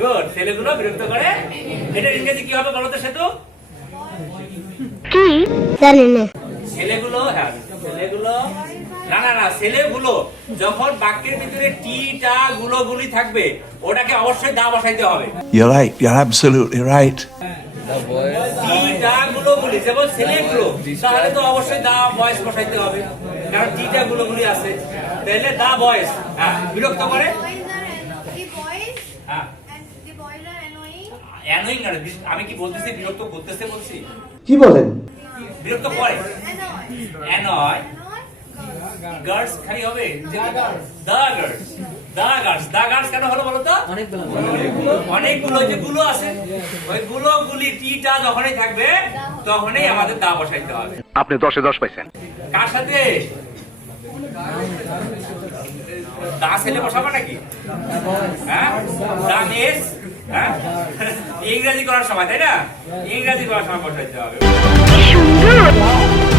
Good, ছেলেগুলো বিরক্ত করে। এটা ইংরেজি কি হবে বলো তো সেতু? কি জানি না। ছেলেগুলো, হ্যাঁ ছেলেগুলো, না না না, ছেলেগুলো যখন বাক্যের ভিতরে টি টা গুলো গুলি থাকবে ওটাকে অবশ্যই দা বসাইতে হবে। You're right. You're absolutely right. টি টা গুলো গুলি যেমন ছেলেগুলো, তাহলে তো অবশ্যই দা বয়স বসাইতে হবে, কারণ টি টা গুলো গুলি আছে। তাহলে দা বয়স, হ্যাঁ বিরক্ত করে। হ্যাঁ অ্যানোয়িং, আমি কি বলতেছি বিরক্ত করতেছে বলছি? কি বলেন? বিরক্ত করে অ্যানয়। গার্ডস খালি হবে, দা গার্ডস কেন হলো বলো তো? অনেকগুলো যে গুলো আছে, ওই গুলি টিটা যখনই থাকবে তখনই আমাদের দা বসাইতে হবে। আপনি 10-এ 10 পাইছেন। কার সাথে দা ছেলে বসাবো নাকি? হ্যাঁ দা মেস, হ্যাঁ ইংরেজি করার সময়, তাই না? ইংরেজি করার সময় বসাইতে হবে। সুন্দর।